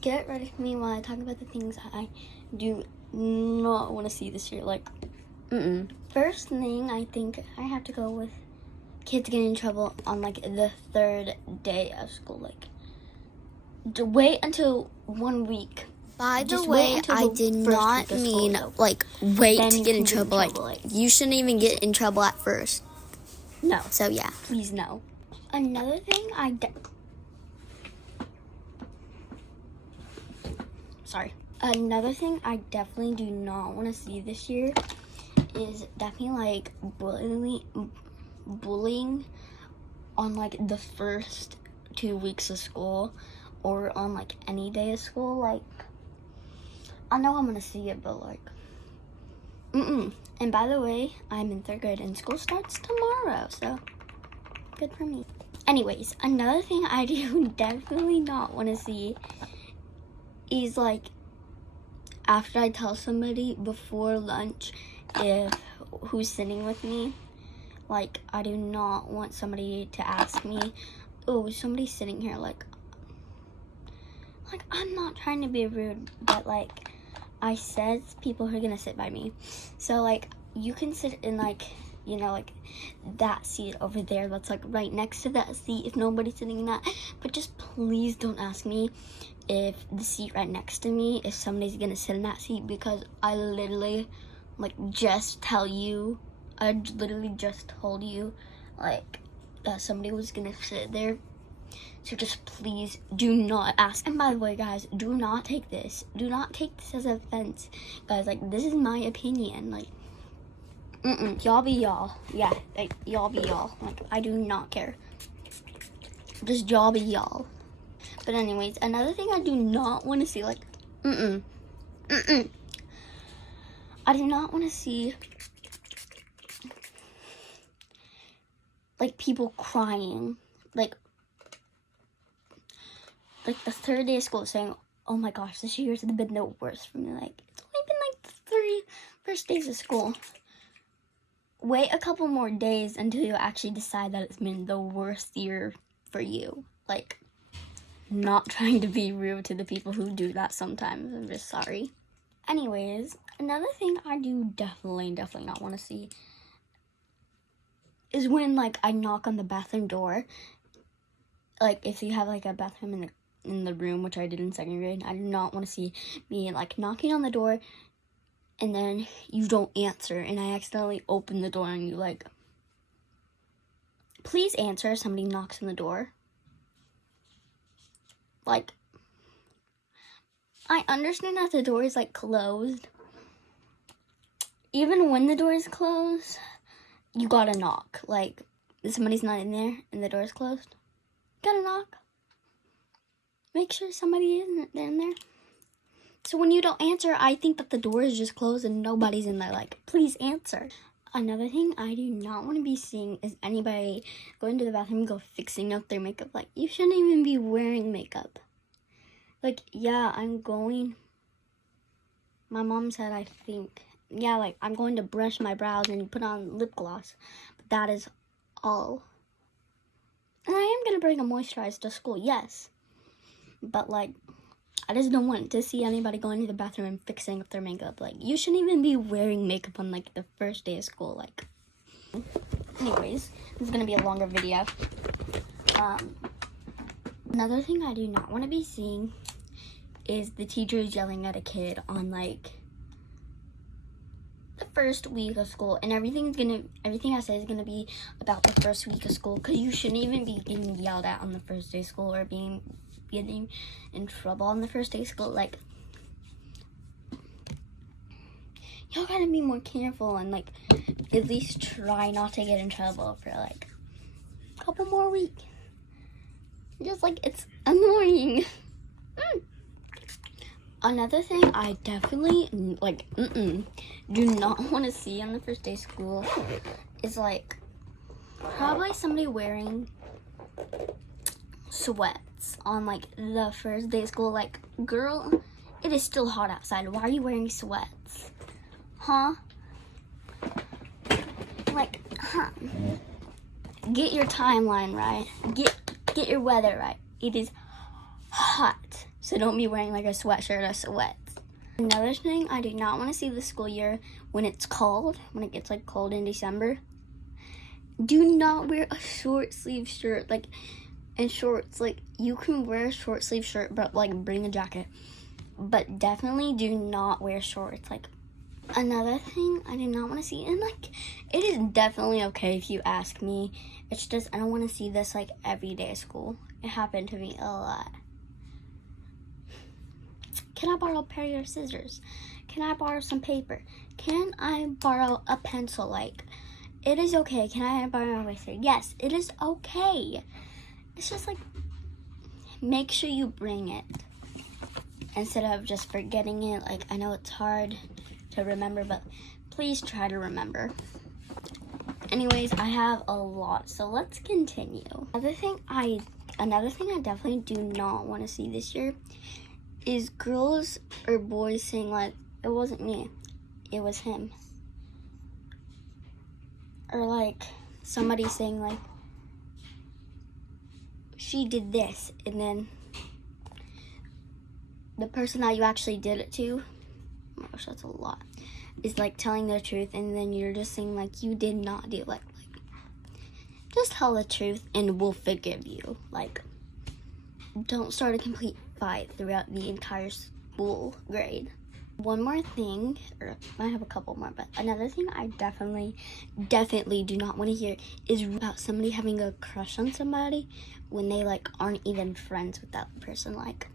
get ready for me while I talk about the things I do not want to see this year. Like, First thing, I think I have to go with kids getting in trouble on, like, the third day of school. Like, to wait until 1 week. By the way, I did not mean, like, wait to get in trouble. Like, you shouldn't even get in trouble at first. No. So, yeah. Please, no. Another thing Another thing I definitely do not want to see this year is definitely, like, bullying on, like, the first 2 weeks of school or on, like, any day of school. Like, I know I'm gonna see it, but, like, And by the way, I'm in 3rd grade and school starts tomorrow, so good for me. Anyways, another thing I do definitely not want to see is, like, after I tell somebody before lunch who's sitting with me, like, I do not want somebody to ask me, oh, somebody's sitting here, like, I'm not trying to be rude, but, like, I said people who are gonna sit by me. So, like, you can sit in, like, you know, like, that seat over there that's, like, right next to that seat if nobody's sitting in that. But just please don't ask me if the seat right next to me, if somebody's gonna sit in that seat, because I literally, like, just told you, like, that somebody was gonna sit there. So just please do not ask. And by the way, guys, do not take this as offense, guys. Like, this is my opinion. Like, y'all be y'all. Yeah, like, y'all be y'all. Like, I do not care. Just y'all be y'all. But anyways, another thing I do not want to see, like, I do not want to see, like, people crying, like the 3rd day of school, saying, oh my gosh, this year's been the worst for me. Like, it's only been, like, the 3 first days of school. Wait a couple more days until you actually decide that it's been the worst year for you. Like, not trying to be rude to the people who do that sometimes. I'm just sorry. Anyways, another thing I do definitely not want to see is when, like, I knock on the bathroom door. Like, if you have, like, a bathroom in the room, which I did in 2nd grade, I do not want to see me, like, knocking on the door and then you don't answer and I accidentally open the door and you, like, please answer if somebody knocks on the door. Like, I understand that the door is, like, closed. Even when the door is closed, you gotta knock. Like, if somebody's not in there and the door is closed, you gotta knock. Make sure somebody isn't in there. So when you don't answer, I think that the door is just closed and nobody's in there. Like, please answer. Another thing I do not want to be seeing is anybody going to the bathroom and go fixing up their makeup. Like, you shouldn't even be wearing makeup. Like, yeah, I'm going. My mom said, I think, yeah, like, I'm going to brush my brows and put on lip gloss. But that is all. And I am going to bring a moisturizer to school, yes. But, like, I just don't want to see anybody going to the bathroom and fixing up their makeup. Like, you shouldn't even be wearing makeup on, like, the first day of school. Like, anyways, this is going to be a longer video. Another thing I do not want to be seeing is the teachers yelling at a kid on, like, the first week of school. And everything I say is going to be about the first week of school, because you shouldn't even be getting yelled at on the first day of school or getting in trouble on the first day of school. Like, y'all gotta be more careful and, like, at least try not to get in trouble for, like, a couple more weeks. Just, like, it's annoying. Another thing I definitely, like, do not want to see on the first day of school is, like, probably somebody wearing sweats on, like, the first day of school. Like, girl, it is still hot outside. Why are you wearing sweats? Huh? Like, get your timeline right. Get your weather right. It is hot So don't be wearing like a sweatshirt or sweats. Another thing I do not want to see this school year, when it's cold, when it gets like cold in December, do not wear a short sleeve shirt, like, and shorts. Like, you can wear a short sleeve shirt, but like bring a jacket. But definitely do not wear shorts. Like, another thing I do not want to see, and like, it is definitely okay if you ask me. It's just I don't want to see this like every day at school. It happened to me a lot. Can I borrow a pair of your scissors? Can I borrow some paper? Can I borrow a pencil? Like, it is okay. Can I borrow a eraser? Yes, it is okay. It's just like, make sure you bring it instead of just forgetting it. Like, I know it's hard to remember, but please try to remember. Anyways, I have a lot, so let's continue. Another thing I definitely do not want to see this year is girls or boys saying like, it wasn't me, it was him. Or like somebody saying like, she did this, and then the person that you actually did it to, oh my gosh, that's a lot, is like telling the truth, and then you're just saying like, you did not do it. Like just tell the truth and we'll forgive you. Like, don't start a complete fight throughout the entire school grade. One more thing, or I have a couple more, but another thing I definitely do not want to hear is about somebody having a crush on somebody when they like aren't even friends with that person. Like,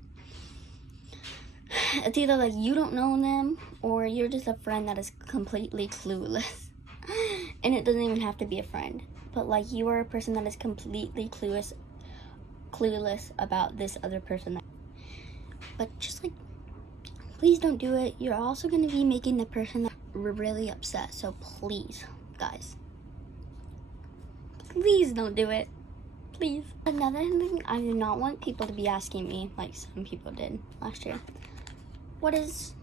it's either like you don't know them or you're just a friend that is completely clueless. And it doesn't even have to be a friend, but like you are a person that is completely clueless about this other person. But just like, please don't do it. You're also going to be making the person that really upset. So please, guys, please don't do it. Please. Another thing I do not want people to be asking me, like some people did last year, what is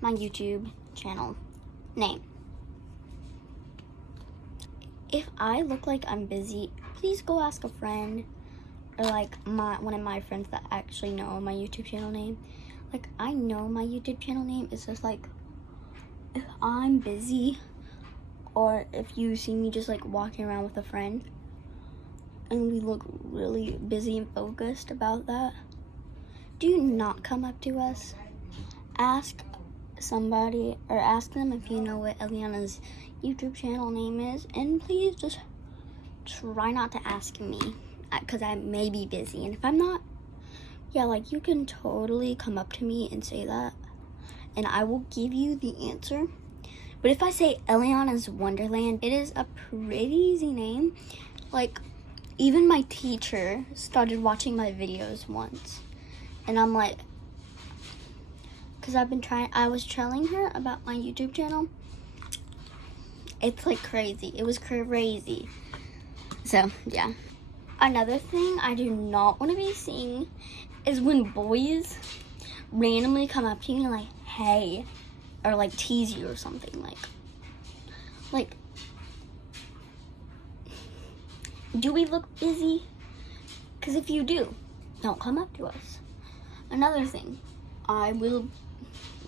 my YouTube channel name? If I look like I'm busy, please go ask a friend or like one of my friends that actually know my YouTube channel name. Like, I know my YouTube channel name. It's just like, if I'm busy or if you see me just like walking around with a friend and we look really busy and focused about that, do not come up to us. Ask somebody or ask them if you know what Eliana's YouTube channel name is, and please just try not to ask me because I may be busy. And if I'm not, yeah, like, you can totally come up to me and say that and I will give you the answer. But if I say Eliana's Wonderland, it is a pretty easy name. Like, even my teacher started watching my videos once, and I'm like, because I was telling her about my YouTube channel. It's like crazy. It was crazy. So, yeah. Another thing I do not want to be seeing is when boys randomly come up to you and like, hey, or like tease you or something. Like, do we look busy? Because if you do, don't come up to us. Another thing, I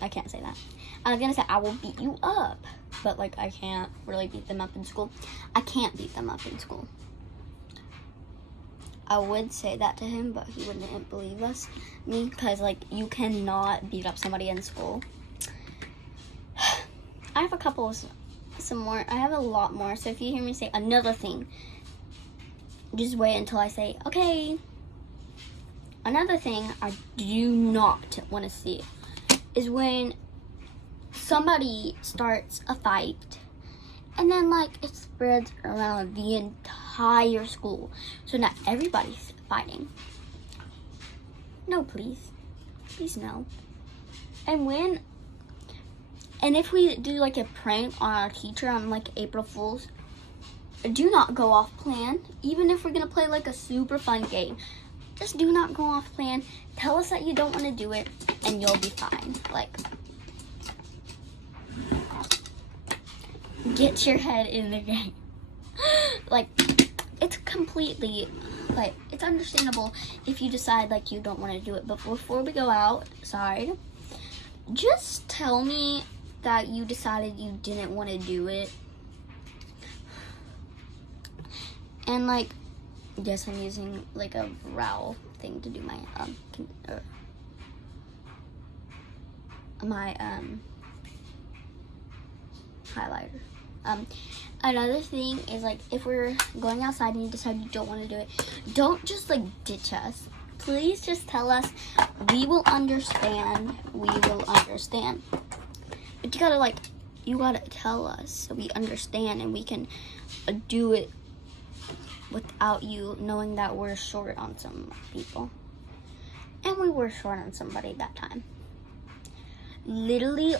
can't say that. I was going to say I will beat you up, but like, I can't really beat them up in school. I can't beat them up in school. I would say that to him, but he wouldn't believe me, because like, you cannot beat up somebody in school. I have some more. I have a lot more. So if you hear me say another thing, just wait until I say, okay. Another thing I do not want to see is when somebody starts a fight and then like it spreads around the entire school. So now everybody's fighting. No, please. Please no. And if we do like a prank on our teacher on like April Fool's, do not go off plan. Even if we're gonna play like a super fun game, just do not go off plan. Tell us that you don't want to do it and you'll be fine. Like, get your head in the game. Like, it's completely it's understandable if you decide like you don't want to do it. But before we go outside, just tell me that you decided you didn't want to do it. And like, yes, I'm using like a brow thing to do my highlighter. Another thing is like, if we're going outside and you decide you don't want to do it, don't just like ditch us. Please just tell us. We will understand. We will understand. But you gotta tell us so we understand and we can do it without you knowing that we're short on some people. And we were short on somebody that time. Literally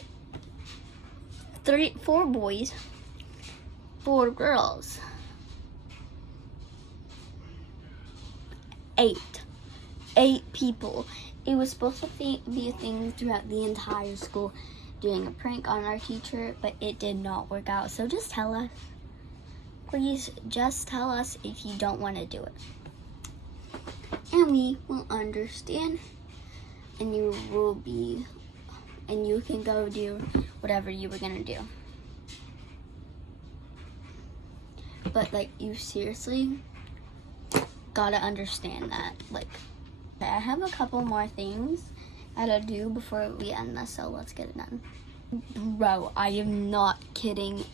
4 boys, 4 girls. 8 people. It was supposed to be a thing throughout the entire school, doing a prank on our teacher, but it did not work out. So just tell us. Please just tell us if you don't want to do it. And we will understand, and you can go do whatever you were gonna do. But like, you seriously gotta understand that. Like, I have a couple more things I gotta do before we end this, so let's get it done. Bro, I am not kidding.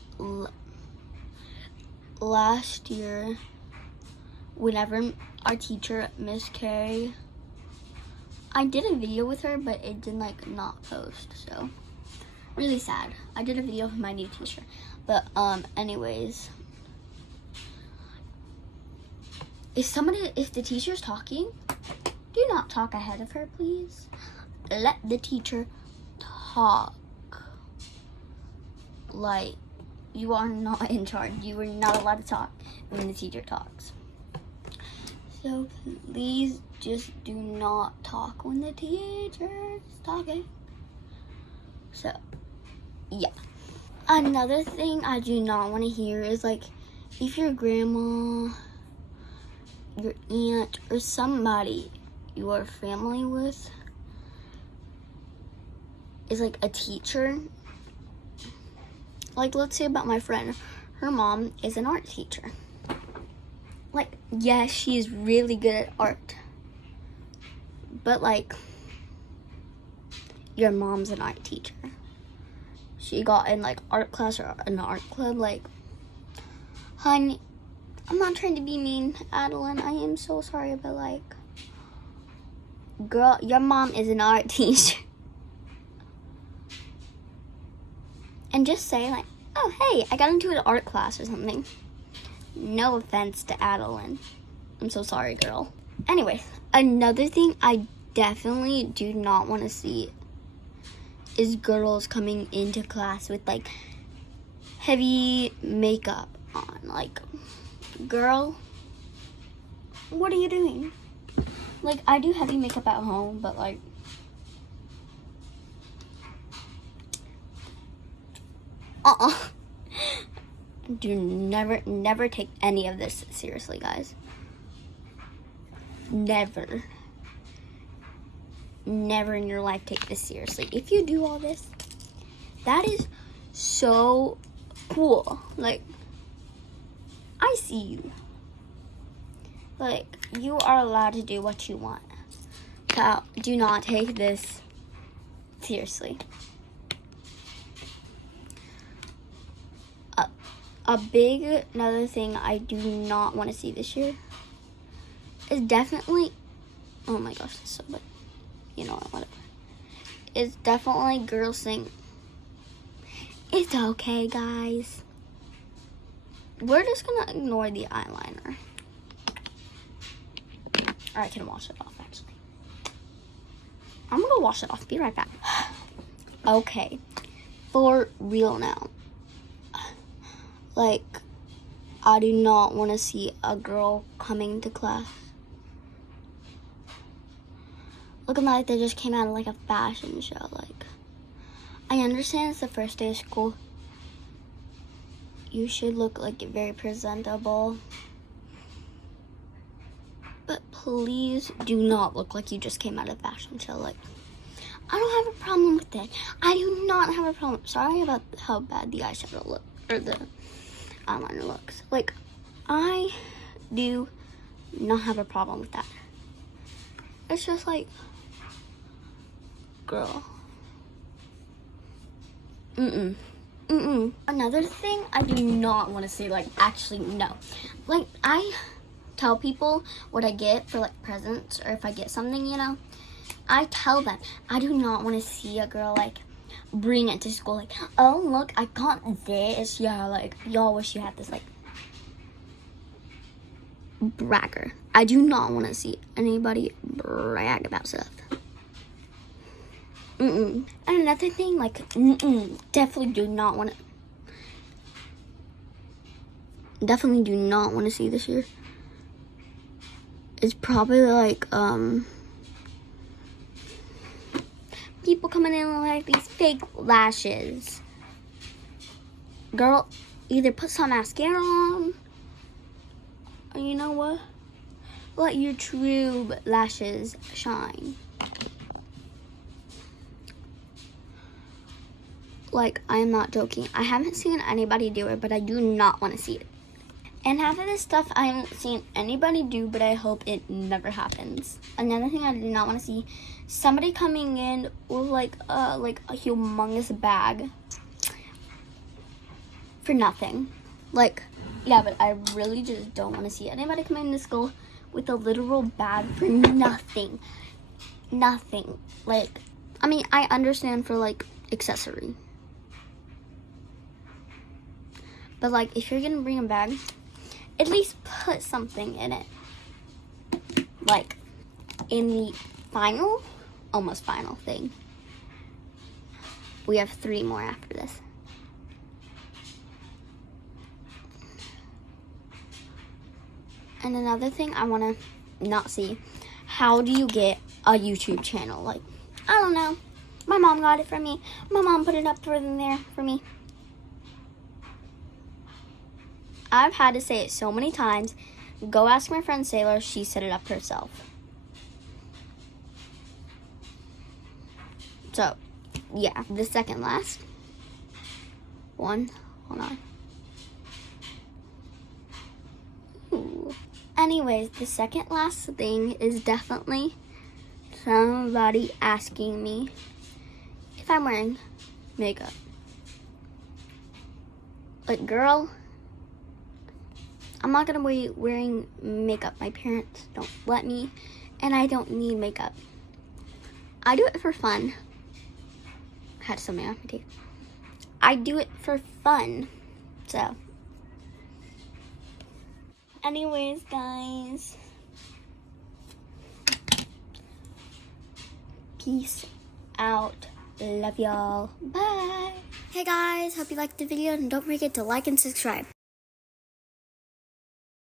Last year, whenever our teacher, Miss Carey, I did a video with her, but it did like not post, so really sad. I did a video with my new teacher, but anyways, if the teacher's talking, do not talk ahead of her, please. Let the teacher talk. Like, you are not in charge. You are not allowed to talk when the teacher talks. So please just do not talk when the teacher is talking. So, yeah. Another thing I do not want to hear is like, if your grandma, your aunt, or somebody you are family with is like a teacher. Like, let's say about my friend, her mom is an art teacher. Like, yes, she is really good at art. But like, your mom's an art teacher. She got in like art class or an art club. Like, honey, I'm not trying to be mean, Adeline. I am so sorry, but like, girl, your mom is an art teacher. And just say like, oh, hey, I got into an art class or something. No offense to Adeline. I'm so sorry, girl. Anyway, another thing I definitely do not want to see is girls coming into class with like heavy makeup on. Like, girl, what are you doing? Like, I do heavy makeup at home, but like, do never take any of this seriously, guys. Never in your life take this seriously. If you do all this, that is so cool. Like, I see you. Like, you are allowed to do what you want. So do not take this seriously. Another thing I do not want to see this year is definitely, oh my gosh, that's so bad. You know what, whatever. It's definitely girls saying, it's okay, guys. We're just gonna ignore the eyeliner. Or I can wash it off, actually. I'm gonna wash it off. Be right back. Okay, for real now. Like, I do not want to see a girl coming to class looking like they just came out of like a fashion show. Like, I understand it's the first day of school. You should look like very presentable. But please do not look like you just came out of a fashion show. Like, I don't have a problem with that. I do not have a problem. Sorry about how bad the eyeshadow look or the eyeliner looks. Like, I do not have a problem with that. It's just like, girl. Another thing I do not want to see, like, actually, no. Like, I tell people what I get for, like, presents, or if I get something, you know. I tell them, I do not want to see a girl, like, bring it to school, like, oh, look, I got this. Yeah, like, y'all wish you had this, like, bragger. I do not want to see anybody brag about stuff. And another thing, like, definitely do not want to see this year. It's probably like, people coming in with like these fake lashes. Girl, either put some mascara on, or you know what? Let your true lashes shine. Like, I am not joking. I haven't seen anybody do it, but I do not want to see it. And half of this stuff I haven't seen anybody do, but I hope it never happens. Another thing I do not want to see, somebody coming in with like a humongous bag for nothing. Like, yeah, but I really just don't want to see anybody coming into school with a literal bag for nothing. Nothing. Like, I mean, I understand for like accessory. But like, if you're gonna bring a bag, at least put something in it. Like, in the almost final thing. We have 3 more after this. And another thing I wanna not see, how do you get a YouTube channel? Like, I don't know. My mom got it for me. My mom put it up in there for me. I've had to say it so many times. Go ask my friend Sailor. She set it up herself. So, yeah, the second last one. Hold on. Ooh. Anyways, the second last thing is definitely somebody asking me if I'm wearing makeup. Like, girl, I'm not gonna be wearing makeup. My parents don't let me, and I don't need makeup. I do it for fun. I had something off my teeth. I do it for fun. So, anyways, guys, peace out. Love y'all. Bye. Hey guys, hope you liked the video and don't forget to like and subscribe.